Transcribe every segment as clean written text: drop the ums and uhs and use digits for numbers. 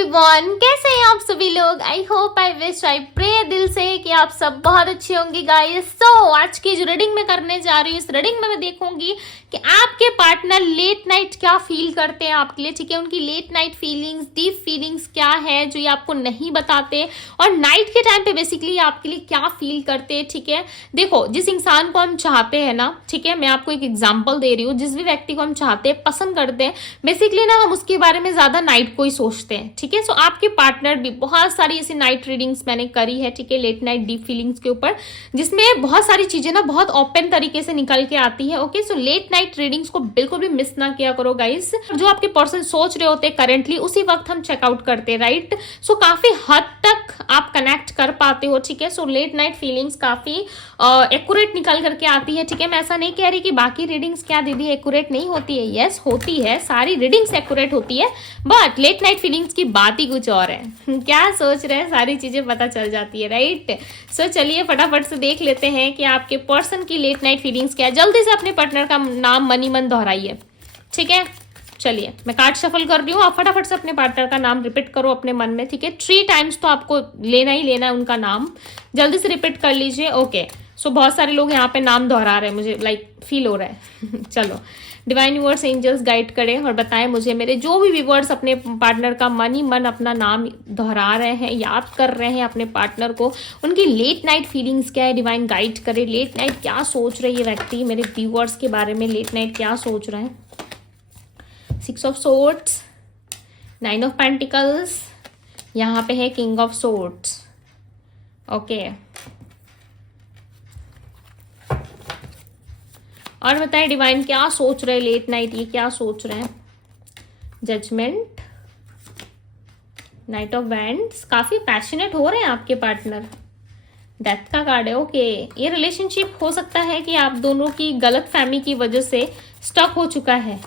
Everyone, कैसे हैं आप सभी लोग। I hope, I wish, I pray दिल से कि आप सब बहुत अच्छे होंगे गाइस। सो आज की जो रीडिंग मैं करने जा रही हूँ, इस रीडिंग में मैं देखूंगी कि आपके पार्टनर लेट नाइट क्या फील करते हैं आपके लिए। ठीक है, उनकी late night feelings, deep feelings क्या है जो ये आपको नहीं बताते, और नाइट के टाइम पे बेसिकली आपके लिए क्या फील करते हैं। ठीक है, देखो जिस इंसान को हम चाहते हैं ना, ठीक है, मैं आपको एक एग्जाम्पल दे रही हूँ, जिस भी व्यक्ति को हम चाहते हैं, पसंद करते हैं, बेसिकली ना हम उसके बारे में ज्यादा नाइट को ही सोचते हैं। ठीक है, सो आपके पार्टनर भी, बहुत सारी ऐसी नाइट रीडिंग्स मैंने करी है, ठीक है, लेट नाइट डीप फीलिंग्स के ऊपर, जिसमें बहुत सारी चीजें ना बहुत ओपन तरीके से निकल के आती है। Okay, so let night readings को बिल्कुल भी मिस ना किया करो गाइस। जो आपके पर्सन सोच रहे होते हैं करेंटली, उसी वक्त हम चेकआउट करते हैं, राइट। सो काफी हद तक आप कनेक्ट कर पाते हो। ठीक है, सो लेट नाइट फीलिंग्स काफी एक्यूरेट निकल करके आती है। ठीक है, मैं ऐसा नहीं कह रही कि बाकी रीडिंग्स क्या दीदी एक्यूरेट नहीं होती है, यस होती है, सारी रीडिंग्स एक्यूरेट होती है, बट लेट नाइट फीलिंग्स की बात ही कुछ और है। क्या सोच रहे हैं, सारी चीजें पता चल जाती है, राइट। सो चलिए फटाफट से देख लेते हैं कि आपके पर्सन की लेट नाइट फीलिंग्स क्या है। जल्दी से अपने पार्टनर का नाम मनी मन दोहराइए। ठीक है, चलिए मैं कार्ड शफल कर रही हूँ, आप फटाफट से अपने पार्टनर का नाम रिपीट करो अपने मन में। ठीक है, 3 टाइम्स तो आपको लेना ही लेना है उनका नाम, जल्दी से रिपीट कर लीजिए। ओके, सो बहुत सारे लोग यहाँ पे नाम दोहरा रहे हैं, मुझे लाइक फील हो रहा है। चलो, डिवाइन यूनिवर्स एंजल्स गाइड करें और बताएं मुझे, मेरे जो भी व्यूअर्स अपने पार्टनर का मनी मन अपना नाम दोहरा रहे हैं, याद कर रहे हैं अपने पार्टनर को, उनकी लेट नाइट फीलिंग्स क्या है, डिवाइन गाइड करे। लेट नाइट क्या सोच रहे ये व्यक्ति मेरे व्यूअर्स के बारे में, लेट नाइट क्या सोच रहे हैं। 6 ऑफ सोर्ड्स, 9 ऑफ पेंटिकल्स, यहाँ पे है किंग ऑफ सोर्ड्स। ओके, और बताएं डिवाइन क्या सोच रहे हैं लेट नाइट, ये क्या सोच रहे हैं। जजमेंट, नाइट ऑफ वैंड्स, काफी पैशनेट हो रहे हैं आपके पार्टनर। डेथ का कार्ड है। ओके, ये रिलेशनशिप हो सकता है कि आप दोनों की गलत फहमी की वजह से स्टक हो चुका है।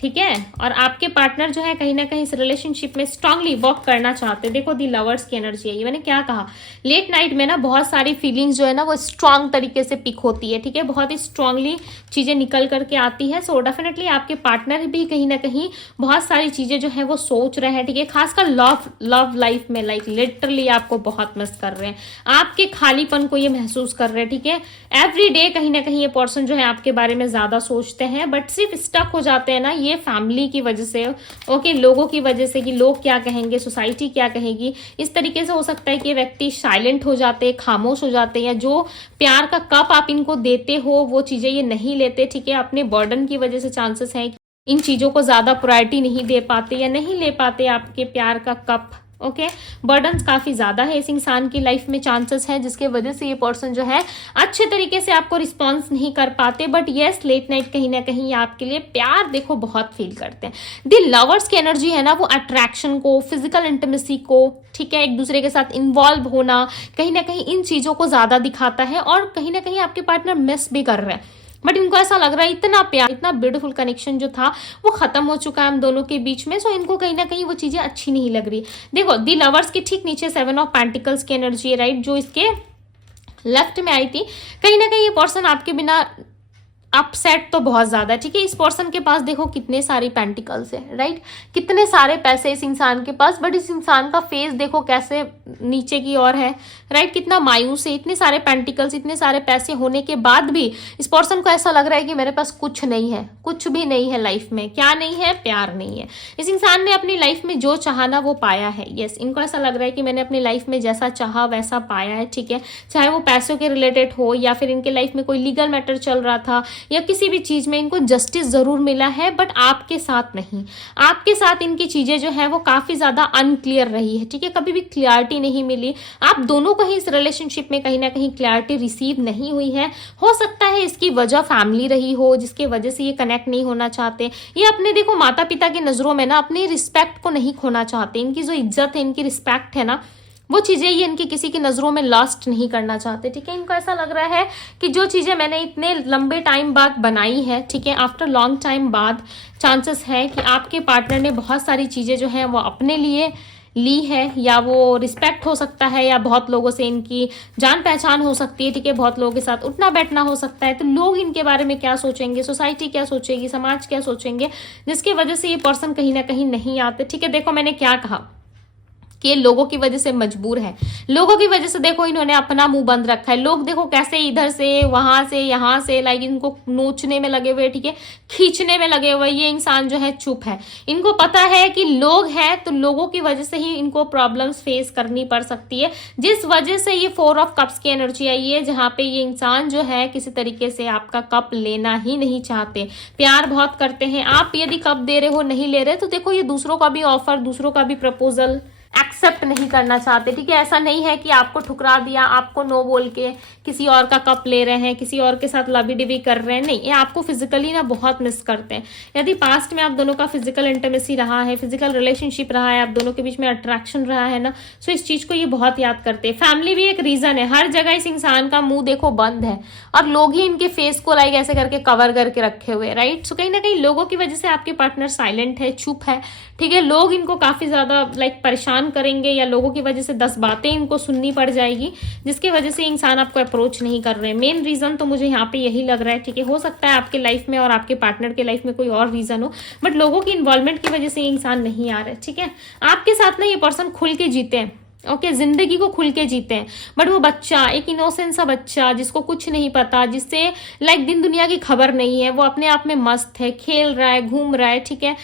ठीक है, और आपके पार्टनर जो है कहीं ना कहीं इस रिलेशनशिप में स्ट्रांगली वर्क करना चाहते हैं। देखो दी लवर्स की एनर्जी है, ये मैंने क्या कहा, लेट नाइट में ना बहुत सारी फीलिंग्स जो है ना वो स्ट्रांग तरीके से पिक होती है। ठीक है, बहुत ही स्ट्रांगली चीजें निकल करके आती है। सो डेफिनेटली आपके पार्टनर भी कहीं ना कहीं बहुत सारी चीजें जो है वो सोच रहे हैं। ठीक है, खासकर लव लाइफ में, लाइक लिटरली आपको बहुत मिस कर रहे हैं, आपके खालीपन को ये महसूस कर रहे हैं। ठीक है, एवरी डे कहीं ना कहीं ये पर्सन जो है आपके बारे में ज्यादा सोचते हैं, बट सिर्फ स्टक हो जाते हैं ना ये फैमिली की वजह से। ओके, लोगों की वजह से कि लोग क्या कहेंगे, सोसाइटी क्या कहेगी, इस तरीके से हो सकता है कि व्यक्ति साइलेंट हो जाते, खामोश हो जाते, या जो प्यार का कप आप इनको देते हो वो चीजें ये नहीं लेते। ठीक है, अपने बर्डन की वजह से चांसेस हैं कि इन चीजों को ज्यादा प्रायोरिटी नहीं दे पाते या नहीं ले पाते आपके प्यार का कप। ओके, बर्डन्स काफी ज्यादा है इस इंसान की लाइफ में, चांसेस है जिसके वजह से ये पर्सन जो है अच्छे तरीके से आपको रिस्पॉन्स नहीं कर पाते। बट यस, लेट नाइट कहीं ना कहीं आपके लिए प्यार देखो बहुत फील करते हैं। दी लवर्स की एनर्जी है ना वो अट्रैक्शन को, फिजिकल इंटीमेसी को, ठीक है, एक दूसरे के साथ इन्वॉल्व होना, कहीं ना कहीं इन चीजों को ज्यादा दिखाता है, और कहीं ना कहीं आपके पार्टनर मिस भी कर रहे हैं। बट इनको ऐसा लग रहा है इतना प्यार, इतना ब्यूटीफुल कनेक्शन जो था वो खत्म हो चुका है हम दोनों के बीच में। सो इनको कहीं ना कहीं वो चीजें अच्छी नहीं लग रही। देखो दी लवर्स के ठीक नीचे 7 ऑफ पेंटिकल्स की एनर्जी है, राइट, जो इसके लेफ्ट में आई थी। कहीं ना कहीं ये पर्सन आपके बिना अपसेट तो बहुत ज्यादा है। ठीक है, इस पर्सन के पास देखो कितने सारी पेंटिकल्स है, राइट, कितने सारे पैसे इस इंसान के पास, बट इस इंसान का फेस देखो कैसे नीचे की ओर है, राइट, कितना मायूस है। इतने सारे पेंटिकल्स, इतने सारे पैसे होने के बाद भी इस पर्सन को ऐसा लग रहा है कि मेरे पास कुछ नहीं है, कुछ भी नहीं है लाइफ में। क्या नहीं है, प्यार नहीं है। इस इंसान ने अपनी लाइफ में जो चाहा ना वो पाया है। यस, इनको ऐसा लग रहा है कि मैंने अपनी लाइफ में जैसा चाहा वैसा पाया है। ठीक है, चाहे वो पैसों के रिलेटेड हो, या फिर इनके लाइफ में कोई लीगल मैटर चल रहा था, या किसी भी चीज में इनको जस्टिस जरूर मिला है, बट आपके साथ नहीं। आपके साथ इनकी चीजें जो है वो काफी ज्यादा अनक्लियर रही है। ठीक है, कभी भी क्लियरिटी नहीं मिली। आप दोनों को ही इस रिलेशनशिप में कहीं ना कहीं क्लियरिटी रिसीव नहीं हुई है। हो सकता है इसकी वजह फैमिली रही हो, जिसके वजह से ये कनेक्ट नहीं होना चाहते। ये अपने देखो माता पिता की नजरों में ना अपनी रिस्पेक्ट को नहीं खोना चाहते। इनकी जो इज्जत है, इनकी रिस्पेक्ट है ना, वो चीजें ये इनकी किसी की नजरों में लॉस्ट नहीं करना चाहते। ठीक है, इनको ऐसा लग रहा है कि जो चीजें मैंने इतने लंबे टाइम बाद बनाई है, ठीक है, आफ्टर लॉन्ग टाइम बाद, चांसेस है कि आपके पार्टनर ने बहुत सारी चीजें जो है वो अपने लिए ली है, या वो रिस्पेक्ट हो सकता है, या बहुत लोगों से इनकी जान पहचान हो सकती है। ठीक है, बहुत लोगों के साथ उठना बैठना हो सकता है। तो लोग इनके बारे में क्या सोचेंगे, सोसाइटी क्या सोचेगी, समाज क्या सोचेंगे, जिसकी वजह से ये पर्सन कहीं ना कहीं नहीं आते। ठीक है, देखो मैंने क्या कहा, कि ये लोगों की वजह से मजबूर है। लोगों की वजह से देखो इन्होंने अपना मुंह बंद रखा है। लोग देखो कैसे इधर से वहां से यहाँ से लाइक इनको नोचने में लगे हुए, ठीक है, खींचने में लगे हुए। ये इंसान जो है चुप है। इनको पता है कि लोग हैं तो लोगों की वजह से ही इनको प्रॉब्लम्स फेस करनी पड़ सकती है, जिस वजह से ये 4 ऑफ कप्स की एनर्जी आई है, जहां पे ये इंसान जो है किसी तरीके से आपका कप लेना ही नहीं चाहते। प्यार बहुत करते हैं। आप यदि कप दे रहे हो, नहीं ले रहे, तो देखो ये दूसरों का भी ऑफर, दूसरों का भी प्रपोजल एक्सेप्ट नहीं करना चाहते, ठीक है। ऐसा नहीं है कि आपको ठुकरा दिया, आपको नो बोल के किसी और का कप ले रहे हैं, किसी और के साथ लवी डिवी कर रहे हैं, नहीं, ये आपको फिजिकली ना बहुत मिस करते हैं। यदि पास्ट में आप दोनों का फिजिकल इंटीमेसी रहा है, फिजिकल रिलेशनशिप रहा है, आप दोनों के बीच में अट्रैक्शन रहा है ना, सो इस चीज को ये बहुत याद करते हैं। फैमिली भी एक रीजन है। हर जगह इस इंसान का मुंह देखो बंद है और लोग ही इनके फेस को लाइक ऐसे करके कवर करके रखे हुए, राइट। सो कहीं ना कहीं लोगों की वजह से आपके पार्टनर साइलेंट है, चुप है, ठीक है। लोग इनको काफी ज्यादा लाइक परेशान करेंगे या लोगों की वजह से 10 बातें इनको सुननी पड़ जाएगी, जिसकी वजह से इंसान आपको अप्रोच नहीं कर रहे हैं। मेन रीजन तो मुझे यहाँ पे यही लग रहा है, ठीक है। हो सकता है आपके लाइफ में और आपके पार्टनर के लाइफ में कोई और रीजन हो, बट लोगों की इन्वॉल्वमेंट की वजह से ये इंसान नहीं आ रहा है, ठीक है। आपके साथ ना ये पर्सन खुल के जीते हैं, ओके, जिंदगी को खुल के जीते हैं, बट वो बच्चा, एक इनोसेंट सा बच्चा जिसको कुछ नहीं पता, जिससे लाइक दिन दुनिया की खबर नहीं है, वो अपने आप में मस्त है, खेल रहा है, घूम रहा है, ठीक है।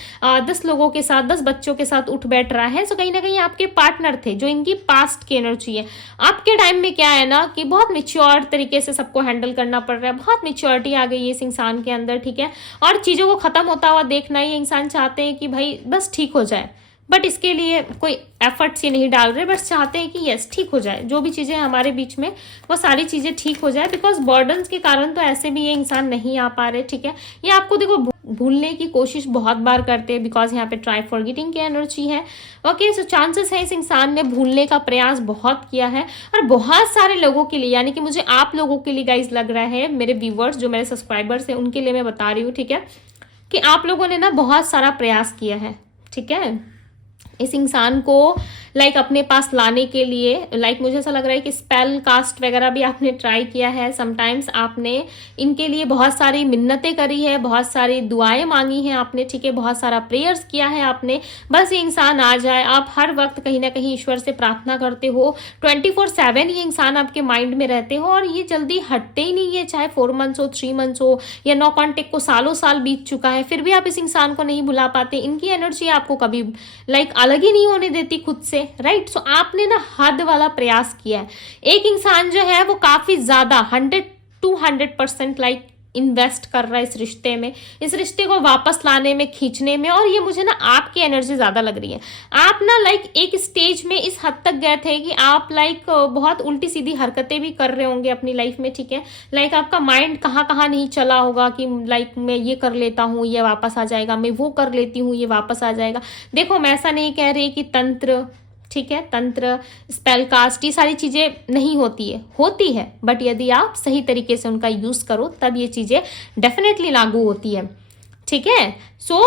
10 लोगों के साथ, 10 बच्चों के साथ उठ बैठ रहा है। सो कहीं ना कहीं आपके पार्टनर थे जो इनकी पास्ट की एनर्जी है। आपके टाइम में क्या है ना कि बहुत मिच्योर तरीके से सबको हैंडल करना पड़ रहा है, बहुत मिच्योरिटी आ गई है इस इंसान के अंदर, ठीक है। और चीजों को खत्म होता हुआ देखना, ये इंसान चाहते हैं कि भाई बस ठीक हो जाए, बट इसके लिए कोई एफर्ट्स ये नहीं डाल रहे, बस चाहते हैं कि यस ठीक हो जाए, जो भी चीजें हमारे बीच में वो सारी चीजें ठीक हो जाए। बिकॉज बर्डन्स के कारण तो ऐसे भी ये इंसान नहीं आ पा रहे, ठीक है। ये आपको देखो भूलने की कोशिश बहुत बार करते हैं, बिकॉज यहाँ पे ट्राई फॉरगेटिंग की एनर्जी है, ओके। सो चांसेस है इस इंसान ने भूलने का प्रयास बहुत किया है, और बहुत सारे लोगों के लिए, यानी कि मुझे आप लोगों के लिए गाइज लग रहा है, मेरे व्यूवर्स जो मेरे सब्सक्राइबर्स हैं उनके लिए मैं बता रही हूँ, ठीक है, कि आप लोगों ने ना बहुत सारा प्रयास किया है, ठीक है, इस इंसान को लाइक अपने पास लाने के लिए। लाइक मुझे ऐसा लग रहा है कि स्पेल कास्ट वगैरह भी आपने ट्राई किया है। समटाइम्स आपने इनके लिए बहुत सारी मिन्नतें करी है, बहुत सारी दुआएं मांगी हैं आपने, ठीक है, बहुत सारा प्रेयर्स किया है आपने, बस ये इंसान आ जाए। आप हर वक्त कहीं ना कहीं ईश्वर से प्रार्थना करते हो, 24/7 ये इंसान आपके माइंड में रहते हो, और ये जल्दी हटते ही नहीं है, चाहे 4 मंथ्स हो, 3 मंथ्स हो, या नो कॉन्टेक्ट को सालों साल बीत चुका है, फिर भी आप इस इंसान को नहीं भुला पाते। इनकी एनर्जी आपको कभी लाइक अलग ही नहीं होने देती खुद से, राइट। सो आपने ना हद वाला प्रयास किया है। एक इंसान जो है वो काफी ज्यादा 100-200% लाइक इन्वेस्ट कर रहा है इस रिश्ते में, इस रिश्ते को वापस लाने में, खींचने में, और ये मुझे ना आपकी एनर्जी ज्यादा लग रही है। आप ना लाइक एक स्टेज में इस हद तक गए थे कि आप लाइक बहुत उल्टी सीधी हरकतें भी कर रहे होंगे अपनी लाइफ में, ठीक है। लाइक आपका माइंड कहाँ कहाँ नहीं चला होगा कि लाइक मैं ये कर लेता हूँ ये वापस आ जाएगा, मैं वो कर लेती हूँ ये वापस आ जाएगा। देखो मैं ऐसा नहीं कह रही कि तंत्र, ठीक है, तंत्र, स्पेल कास्ट, ये सारी चीजें नहीं होती है, बट यदि आप सही तरीके से उनका यूज करो तब ये चीजें डेफिनेटली लागू होती है, ठीक है। सो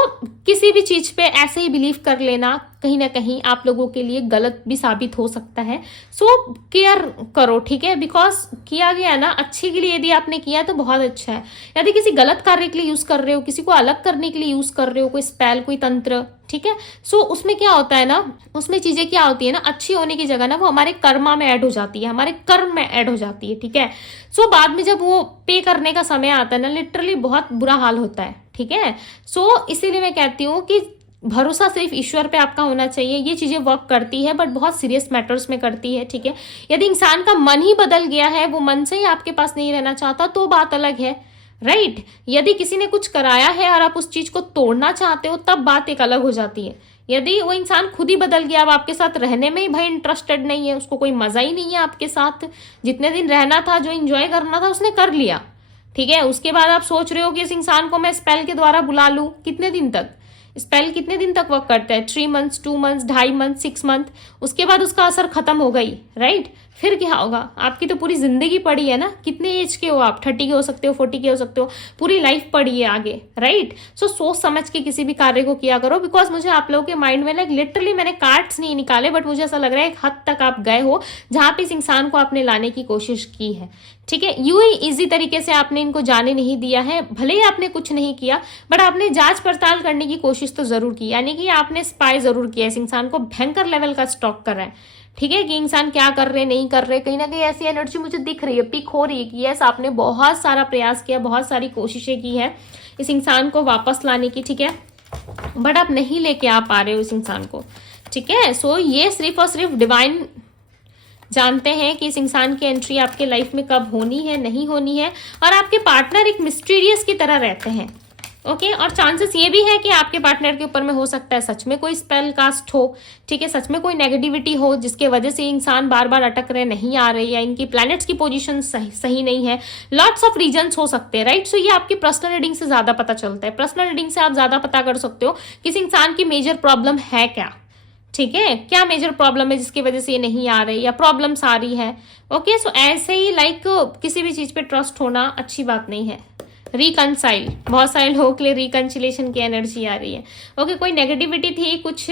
किसी भी चीज पे ऐसे ही बिलीव कर लेना कहीं ना कहीं आप लोगों के लिए गलत भी साबित हो सकता है। सो केयर करो, ठीक है, बिकॉज किया गया ना अच्छे के लिए, यदि आपने किया तो बहुत अच्छा है। यदि किसी गलत कार्य के लिए यूज कर रहे हो, किसी को अलग करने के लिए यूज कर रहे हो, कोई स्पेल, कोई तंत्र, ठीक है, सो उसमें क्या होता है ना, उसमें चीजें क्या होती है ना, अच्छी होने की जगह ना वो हमारे कर्मा में ऐड हो जाती है, हमारे कर्म में ऐड हो जाती है, ठीक है। सो बाद में जब वो पे करने का समय आता है ना, लिटरली बहुत बुरा हाल होता है, ठीक है। सो इसीलिए मैं कहती हूँ कि भरोसा सिर्फ ईश्वर पे आपका होना चाहिए। ये चीजें वर्क करती है, बट बहुत सीरियस मैटर्स में करती है, ठीक है। यदि इंसान का मन ही बदल गया है, वो मन से ही आपके पास नहीं रहना चाहता, तो बात अलग है, राइट। यदि किसी ने कुछ कराया है और आप उस चीज को तोड़ना चाहते हो, तब बात एक अलग हो जाती है। यदि वो इंसान खुद ही बदल गया, अब आपके साथ रहने में ही भाई इंटरेस्टेड नहीं है, उसको कोई मजा ही नहीं है आपके साथ, जितने दिन रहना था, जो एंजॉय करना था उसने कर लिया, ठीक है। उसके बाद आप सोच रहे हो कि इस इंसान को मैं स्पेल के द्वारा बुला लूं, कितने दिन तक स्पेल, कितने दिन तक वर्क करता है, 3 मंथ्स, 2 मंथ्स, 2.5 मंथ, 6 मंथ, उसके बाद उसका असर खत्म हो गई, राइट। फिर क्या होगा? आपकी तो पूरी जिंदगी पड़ी है ना। कितने एज के हो आप? 30 के हो सकते हो, 40 के हो सकते हो, पूरी लाइफ पड़ी है आगे, राइट? सो सोच समझ के किसी भी कार्य को किया करो, बिकॉज मुझे आप लोगों के माइंड में लाइक लिटरली, मैंने कार्ड्स नहीं निकाले बट मुझे ऐसा लग रहा है एक हद तक आप गए हो जहां पे इस इंसान को आपने लाने की कोशिश की है, ठीक है? यूं ही इजी तरीके से आपने इनको जाने नहीं दिया है, भले ही आपने कुछ नहीं किया बट आपने जांच पड़ताल करने की कोशिश तो जरूर की, यानी कि आपने स्पाई जरूर किया। इस इंसान को भयंकर लेवल का स्टॉक कर रहा है, ठीक है, कि इंसान क्या कर रहे नहीं कर रहे। कहीं ना कहीं ऐसी एनर्जी मुझे दिख रही है, पिक हो रही है कि यस, आपने बहुत सारा प्रयास किया, बहुत सारी कोशिशें की है इस इंसान को वापस लाने की, ठीक है, बट आप नहीं लेके आ पा रहे हो इस इंसान को, ठीक है? सो ये सिर्फ और सिर्फ डिवाइन जानते हैं कि इस इंसान की एंट्री आपके लाइफ में कब होनी है, नहीं होनी है। और आपके पार्टनर एक मिस्टीरियस की तरह रहते हैं, ओके? और चांसेस ये भी है कि आपके पार्टनर के ऊपर में हो सकता है सच में कोई स्पेल कास्ट हो, ठीक है, सच में कोई नेगेटिविटी हो जिसके वजह से इंसान बार बार अटक रहे, नहीं आ रहे, या इनकी प्लैनेट्स की पोजीशन सही नहीं है। लॉट्स ऑफ रीजंस हो सकते हैं, राइट? सो ये आपकी पर्सनल रीडिंग से ज्यादा पता चलता है। पर्सनल रीडिंग से आप ज्यादा पता कर सकते हो कि इस इंसान की मेजर प्रॉब्लम है क्या, ठीक है? क्या मेजर प्रॉब्लम है जिसकी वजह से ये नहीं आ रही या प्रॉब्लम्स आ रही है, ओके? सो ऐसे ही लाइक किसी भी चीज पे ट्रस्ट होना अच्छी बात नहीं है। रिकनसाइल, बहुत सारे लोगों के लिए रिकनसिलेशन की एनर्जी आ रही है, ओके? कोई नेगेटिविटी थी, कुछ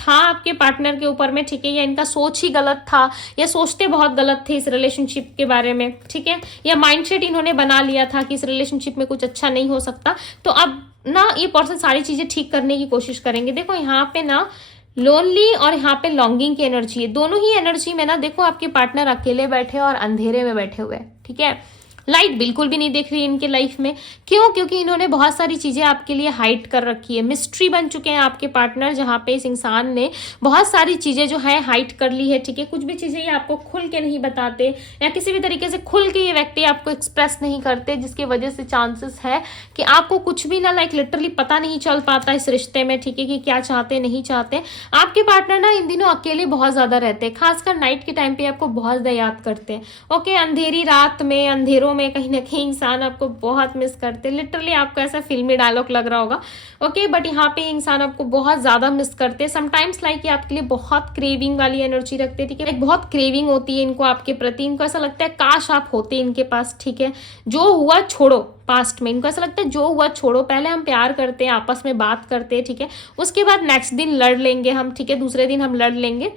था आपके पार्टनर के ऊपर में, ठीक है, या इनका सोच ही गलत था, या सोचते बहुत गलत थे इस रिलेशनशिप के बारे में, ठीक है, या माइंडसेट इन्होंने बना लिया था कि इस रिलेशनशिप में कुछ अच्छा नहीं हो सकता। तो अब ना ये पर्सन सारी चीजें ठीक करने की कोशिश करेंगे। देखो यहाँ पे ना लोनली और यहाँ पे लॉन्गिंग की एनर्जी है। दोनों ही एनर्जी में ना देखो आपके पार्टनर अकेले बैठे और अंधेरे में बैठे हुए, ठीक है? लाइट बिल्कुल भी नहीं दिख रही इनके लाइफ में। क्यों? क्योंकि इन्होंने बहुत सारी चीजें आपके लिए हाइड कर रखी है। मिस्ट्री बन चुके हैं आपके पार्टनर, जहां पे इस इंसान ने बहुत सारी चीजें जो है हाइड कर ली है, ठीक है? कुछ भी चीजें ये आपको खुल के नहीं बताते, या किसी भी तरीके से खुल के ये व्यक्ति आपको एक्सप्रेस नहीं करते, जिसकी वजह से चांसेस है कि आपको कुछ भी ना लाइक लिटरली पता नहीं चल पाता इस रिश्ते में, ठीक है, कि क्या चाहते नहीं चाहते। आपके पार्टनर ना इन दिनों अकेले बहुत ज्यादा रहते हैं, खासकर नाइट के टाइम पे आपको बहुत ज्यादा याद करते हैं, ओके? अंधेरी रात में, अंधेरों में कहीं ना कहीं इंसान आपको बहुत मिस करते हैं। लिटरली आपको ऐसा फिल्मी डायलॉग लग रहा होगा, ओके? बट यहाँ पे इंसान आपको बहुत ज्यादा मिस करते हैं। समटाइम्स लाइक ये आपके लिए बहुत क्रेविंग वाली एनर्जी रखते हैं, ठीक है? बहुत क्रेविंग होती है इनको आपके प्रति। इनको ऐसा लगता है काश आप होते इनके पास, ठीक है? जो हुआ छोड़ो, पास्ट में इनको ऐसा लगता है जो हुआ छोड़ो, पहले हम प्यार करते हैं, आपस में बात करते हैं, ठीक है, उसके बाद नेक्स्ट दिन लड़ लेंगे हम, ठीक है, दूसरे दिन हम लड़ लेंगे,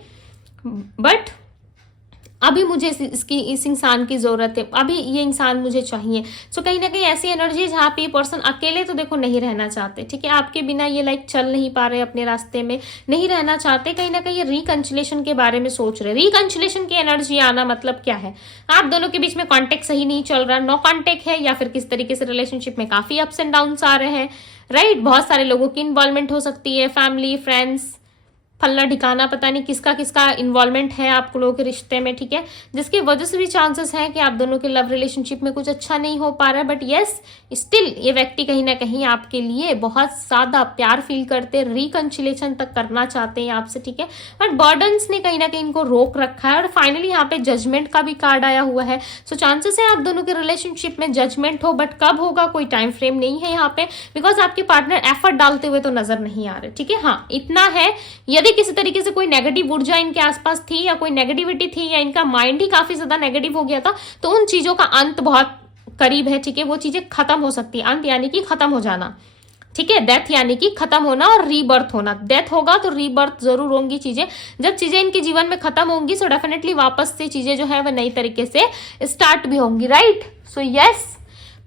बट अभी मुझे इस इंसान की जरूरत है, अभी ये इंसान मुझे चाहिए। सो कहीं ना कहीं ऐसी एनर्जी है जहाँ पे ये पर्सन अकेले तो देखो नहीं रहना चाहते, ठीक है? आपके बिना ये लाइक चल नहीं पा रहे, अपने रास्ते में नहीं रहना चाहते। कहीं ना कहीं ये रिकंसिलेशन के बारे में सोच रहे। रिकंसिलेशन की एनर्जी आना मतलब क्या है? आप दोनों के बीच में कॉन्टेक्ट सही नहीं चल रहा, नो कॉन्टेक्ट है, या फिर किस तरीके से रिलेशनशिप में काफी अप्स एंड डाउन्स आ रहे हैं, राइट? बहुत सारे लोगों की इन्वॉल्वमेंट हो सकती है, फैमिली, फ्रेंड्स, फलना ठिकाना, पता नहीं किसका किसका इन्वॉल्वमेंट है आप लोगों के रिश्ते में, ठीक है, जिसकी वजह से भी चांसेस हैं कि आप दोनों के लव रिलेशनशिप में कुछ अच्छा नहीं हो पा रहा है। बट यस, स्टिल ये व्यक्ति कहीं ना कहीं आपके लिए बहुत ज्यादा प्यार फील करते हैं, रिकंसिलेशन तक करना चाहते हैं आपसे, ठीक है, बट बर्डन्स ने कहीं ना कहीं इनको रोक रखा है। और फाइनली यहाँ पे जजमेंट का भी कार्ड आया हुआ है। सो चांसेस है आप दोनों के रिलेशनशिप में जजमेंट हो, बट कब होगा कोई टाइम फ्रेम नहीं है यहाँ पे, बिकॉज आपके पार्टनर एफर्ट डालते हुए तो नजर नहीं आ रहे, ठीक है? हाँ, इतना है, यदि किसी तरीके से कोई नेगेटिव ऊर्जा इनके आसपास थी, या कोई नेगेटिविटी थी, या इनका माइंड ही काफी ज्यादा नेगेटिव हो गया था, तो उन चीजों का अंत बहुत करीब है, ठीक है? वो चीजें खत्म हो सकती है। अंत यानी कि खत्म हो जाना, ठीक है? डेथ यानी कि खत्म होना और रीबर्थ होना। डेथ होगा तो रीबर्थ जरूर होंगी चीजें। जब चीजें इनके जीवन में खत्म होंगी सो डेफिनेटली वापस से चीजें जो है वह नई तरीके से स्टार्ट भी होंगी, राइट? सो यस,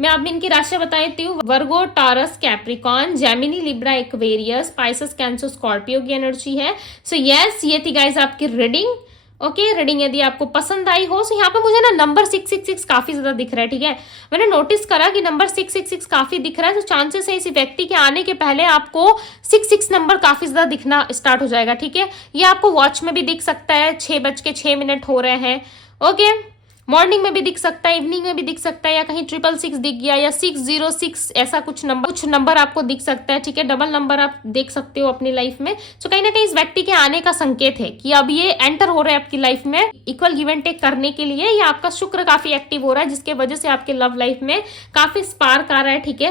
मैं अब इनकी राशि बता देती हूँ। Virgo, Taurus, Capricorn, Gemini, Libra, Aquarius, Pisces, Cancer, Scorpio की एनर्जी है। सो यस, ये थी गाइस आपकी रीडिंग, ओके? रीडिंग यदि आपको पसंद आई हो, सो यहाँ पे मुझे ना नंबर 666 काफी ज्यादा दिख रहा है, ठीक है? मैंने नोटिस करा कि नंबर 666 काफी दिख रहा है, तो चांसेस है इसी व्यक्ति के आने के पहले आपको 66 नंबर काफी ज्यादा दिखना स्टार्ट हो जाएगा, ठीक है? ये आपको वॉच में भी दिख सकता है, 6:06 हो रहे हैं, ओके? मॉर्निंग में भी दिख सकता है, इवनिंग में भी दिख सकता है, या कहीं 666 दिख गया, या 606 ऐसा कुछ नंबर आपको दिख सकता है, ठीक है? डबल नंबर आप देख सकते हो अपनी लाइफ में। सो कहीं ना कहीं इस व्यक्ति के आने का संकेत है कि अब ये एंटर हो रहा है आपकी लाइफ में इक्वल गिव एंड टेक करने के लिए, या आपका शुक्र काफी एक्टिव हो रहा है, जिसके वजह से आपके लव लाइफ में काफी स्पार्क आ रहा है, ठीक है?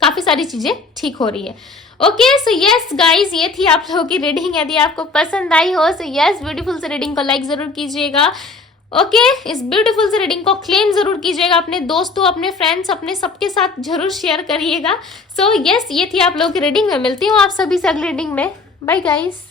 काफी सारी चीजें ठीक हो रही है, ओके सो यस गाइज, ये थी आप लोगों की रीडिंग। यदि आपको पसंद आई हो सो यस, ब्यूटीफुल से रीडिंग को लाइक जरूर कीजिएगा। ओके इस ब्यूटीफुल से रीडिंग को क्लेम जरूर कीजिएगा, अपने दोस्तों, अपने फ्रेंड्स, अपने सबके साथ जरूर शेयर करिएगा। सो यस, ये थी आप लोगों की रीडिंग में। मिलती हूँ आप सभी से अगली रीडिंग में। Bye guys.